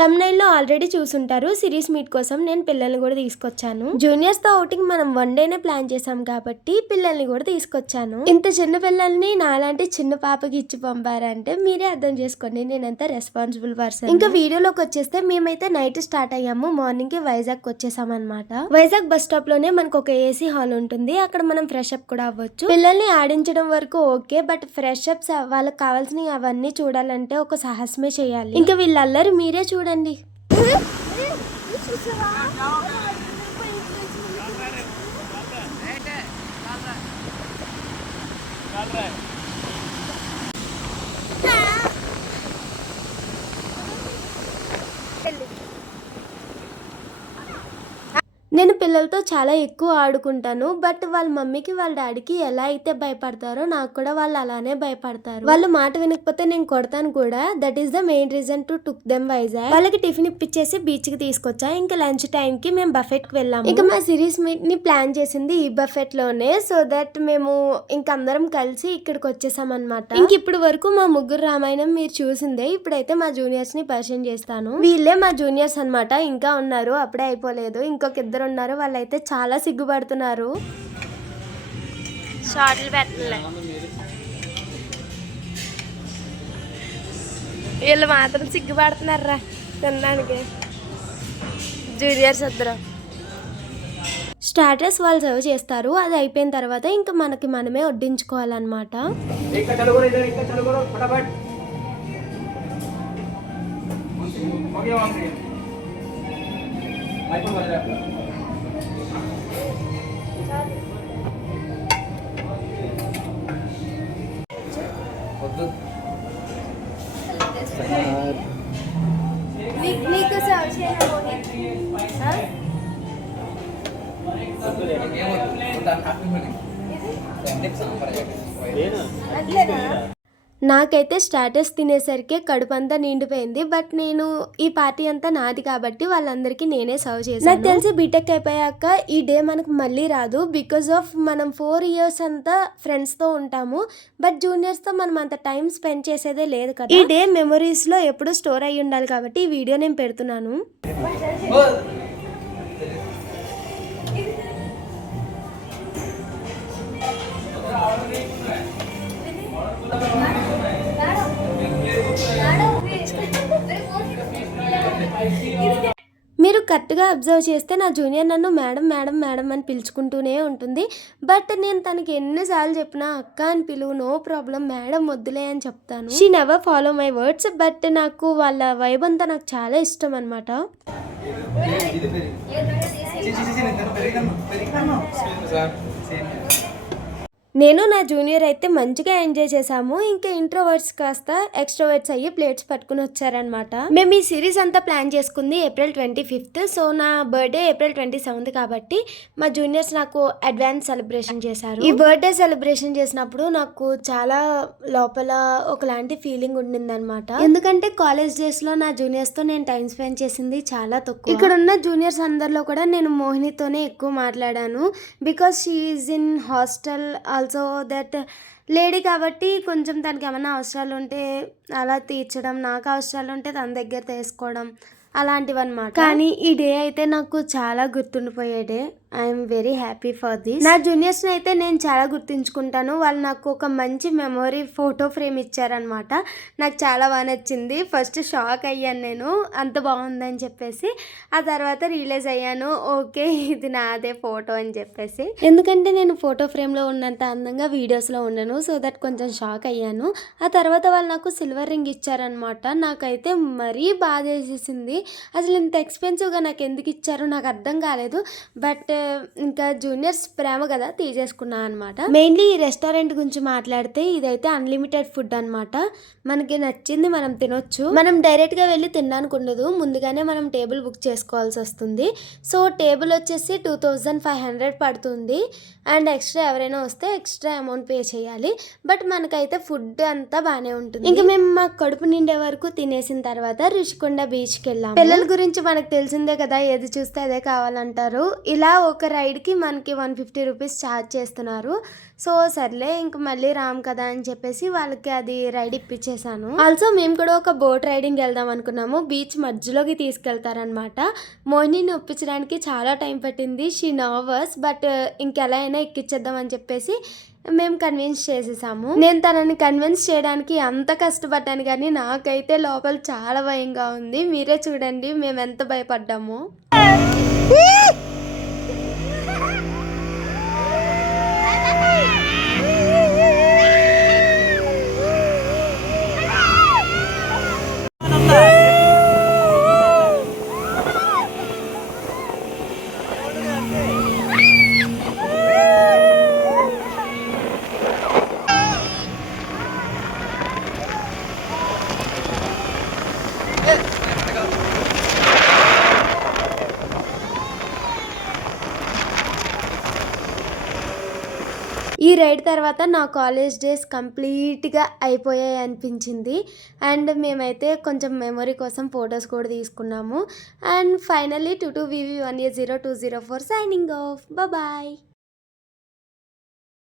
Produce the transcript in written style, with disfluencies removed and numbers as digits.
తమ్నైల్లో already చూసుంటారు. Series meet కోసం నేను పిల్లల్ని కూడా తీసుకొచ్చాను. జూనియర్స్ తో అవుటింగ్ మనం 1 డేనే ప్లాన్ చేసాం కాబట్టి పిల్లల్ని కూడా తీసుకొచ్చాను. ఇంత చిన్న పిల్లల్ని నాలాంటి చిన్న పాపకి ఇచ్చి పంపారంటే మీరే అర్థం చేసుకోండి నేనంత రెస్పాన్సిబుల్ పర్సన్. ఇంకా వీడియోలోకి వచ్చేస్తే మేమైతే నైట్ స్టార్ట్ అయ్యాము. మార్నింగ్ కి వైజాగ్ వచ్చేసాం అనమాట. వైజాగ్ బస్ స్టాప్ లోనే మనకు ఒక ఏసీ హాల్ ఉంటుంది. అక్కడ మనం ఫ్రెష్ అప్ కూడా అవ్వచ్చు. పిల్లల్ని ఆడించడం వరకు ఓకే, బట్ ఫ్రెష్ అప్స్ వాళ్ళకి కావాల్సినవి అవన్నీ చూడాలంటే ఒక సాహసమే చేయాలి. ఇంకా వీళ్ళల్లరు మీరే చూడండి. నేను పిల్లలతో చాలా ఎక్కువ ఆడుకుంటాను. బట్ వాళ్ళ మమ్మీకి వాళ్ళ డాడీకి ఎలా అయితే భయపడతారో నాకు కూడా వాళ్ళు అలానే భయపడతారు. వాళ్ళు మాట వినకపోతే నేను కొడతాను కూడా. That is the main reason to took them Vizag. వాళ్ళకి టిఫిన్ ఇప్పించేసి బీచ్ కి తీసుకొచ్చా. ఇంకా లంచ్ టైం కి మేము బఫెట్ కి వెళ్ళాము. ఇంకా మా సిరీస్ మీట్ ని ప్లాన్ చేసింది ఈ బఫెట్ లోనే. సో దట్ మేము ఇంక అందరం కలిసి ఇక్కడికి వచ్చేసాం అనమాట. ఇంక ఇప్పుడు వరకు మా ముగ్గురు రామాయణం మీరు చూసిందే. ఇప్పుడైతే మా జూనియర్స్ ని పరిచయం చేస్తాను. వీళ్ళే మా జూనియర్స్ అనమాట. ఇంకా ఉన్నారు, అప్పుడే అయిపోలేదు. ఇంకొక ఇద్దరు ఉన్నారు, వాళ్ళైతే చాలా సిగ్గుపడుతున్నారు. షార్ట్లు పెట్టలే వీళ్ళు మాత్రం సిగ్గుపడుతున్నారా తినడానికి. జూనియర్స్ ఇద్దరు స్టార్టర్స్ వాళ్ళు సర్వ్ చేస్తారు. అది అయిపోయిన తర్వాత ఇంకా మనకి మనమే వడ్డించుకోవాలన్నమాట. నాకైతే స్టార్టర్స్ తినేసరికి కడుపు అంతా నిండిపోయింది. బట్ నేను ఈ పార్టీ అంతా నాది కాబట్టి వాళ్ళందరికీ నేనే సర్వ్ చేశాను. నాకు తెలిసి బీటెక్ అయిపోయాక ఈ డే మనకు మళ్ళీ రాదు. బికాస్ ఆఫ్ మనం 4 years అంతా ఫ్రెండ్స్ తో ఉంటాము. బట్ జూనియర్స్ తో మనం అంత టైం స్పెండ్ చేసేదే లేదు కదా. ఈ డే మెమరీస్ లో ఎప్పుడు స్టోర్ అయ్యి ఉండాలి కాబట్టి ఈ వీడియో నేను పెడుతున్నాను. మీరు కరెక్ట్గా అబ్జర్వ్ చేస్తే నా జూనియర్ నన్ను మేడం మేడం మేడం అని పిలుచుకుంటూనే ఉంటుంది. బట్ నేను తనకి ఎన్నిసార్లు చెప్పినా అక్క అని పిలువు, నో ప్రాబ్లం, మేడం వద్దులే అని చెప్తాను. She never follow my words. But నాకు వాళ్ళ వైబ్ అంతా నాకు చాలా ఇష్టం అనమాట. నేను నా జూనియర్ అయితే మంచిగా ఎంజాయ్ చేసాము. ఇంకా ఇంట్రోవర్ట్స్ కాస్త ఎక్స్ట్రోవర్ట్స్ అయ్యి ప్లేట్స్ పట్టుకుని వచ్చారనమాట. మేము ఈ సిరీస్ అంతా ప్లాన్ చేసుకుంది April 25th. సో నా బర్త్డే April 27th కాబట్టి మా జూనియర్స్ నాకు అడ్వాన్స్ సెలబ్రేషన్ చేశారు. ఈ బర్త్డే సెలబ్రేషన్ చేసినప్పుడు నాకు చాలా లోపల ఒకలాంటి ఫీలింగ్ ఉండింది అనమాట. ఎందుకంటే కాలేజ్ డేస్ లో నా జూనియర్స్ తో నేను టైం స్పెండ్ చేసింది చాలా తక్కువ. ఇక్కడ ఉన్న జూనియర్స్ అందరిలో కూడా నేను మోహినితోనే ఎక్కువ మాట్లాడాను. Because she is in hostel also. That lady కాబట్టి కొంచెం తనకి ఏమైనా అవసరాలు ఉంటే అలా తీర్చడం, నాకు అవసరాలు ఉంటే తన దగ్గర తీసుకోవడం అలాంటివి అనమాట. కానీ ఈ డే అయితే నాకు చాలా గుర్తుండిపోయే day. I'm very happy for this. నా జూనియర్స్ని అయితే నేను చాలా గుర్తుంచుకుంటాను. వాళ్ళు నాకు ఒక మంచి మెమొరీ ఫోటో ఫ్రేమ్ ఇచ్చారనమాట. నాకు చాలా బాగా నచ్చింది. ఫస్ట్ షాక్ అయ్యాను నేను, అంత బాగుందని చెప్పేసి. ఆ తర్వాత రియలైజ్ అయ్యాను, ఓకే ఇది నాదే ఫోటో అని చెప్పేసి. ఎందుకంటే నేను ఫోటో ఫ్రేమ్లో ఉన్నంత అందంగా వీడియోస్లో ఉండను. సో దట్ కొంచెం షాక్ అయ్యాను. ఆ తర్వాత వాళ్ళు నాకు సిల్వర్ రింగ్ ఇచ్చారనమాట. నాకైతే మరీ బాధ వేసేసింది. అసలు ఇంత ఎక్స్పెన్సివ్గా నాకు ఎందుకు ఇచ్చారో నాకు అర్థం కాలేదు. బట్ ఇంకా జూనియర్స్ ప్రేమ కదా తీసేసుకున్నా అనమాట. మెయిన్లీ ఈ రెస్టారెంట్ గురించి మాట్లాడితే ఇదైతే అన్లిమిటెడ్ ఫుడ్ అనమాట. మనకి నచ్చింది మనం తినొచ్చు. మనం డైరెక్ట్గా వెళ్ళి తినడానికి ఉండదు, ముందుగానే మనం టేబుల్ బుక్ చేసుకోవాల్సి వస్తుంది. సో టేబుల్ వచ్చేసి 2500 పడుతుంది. అండ్ ఎక్స్ట్రా ఎవరైనా వస్తే ఎక్స్ట్రా అమౌంట్ పే చేయాలి. బట్ మనకైతే ఫుడ్ అంతా బాగానే ఉంటుంది. ఇంకా మేము మా కడుపు నిండే వరకు తినేసిన తర్వాత రుషికొండ బీచ్కి వెళ్ళాము. తీసుకెళ్తాము. పిల్లల గురించి మనకు తెలిసిందే కదా, ఏది చూస్తే అదే కావాలంటారు. ఇలా ఒక రైడ్కి మనకి 150 రూపీస్ ఛార్జ్ చేస్తున్నారు. సో సర్లే ఇంక మళ్ళీ రామ్ కదా అని చెప్పేసి వాళ్ళకి అది రైడ్ ఇప్పించేసాను. ఆల్సో మేము కూడా ఒక బోట్ రైడింగ్ వెళ్దాం అనుకున్నాము. బీచ్ మధ్యలోకి తీసుకెళ్తారనమాట. మోహినిని ఒప్పించడానికి చాలా టైం పట్టింది. షీ నర్వస్, బట్ ఇంకెలా అయినా ఎక్కించేద్దాం అని చెప్పేసి మేము కన్విన్స్ చేసేసాము. నేను తనని కన్విన్స్ చేయడానికి అంత కష్టపడ్డాను, కానీ నాకైతే లోపల చాలా భయంగా ఉంది. మీరే చూడండి మేము ఎంత భయపడ్డామో. ఈ రైడ్ తర్వాత నా కాలేజ్ డేస్ కంప్లీట్గా అయిపోయాయి అనిపించింది. అండ్ మేమైతే కొంచెం మెమొరీ కోసం ఫొటోస్ కూడా తీసుకున్నాము. And finally 22VV1A0204 signing off. Bye.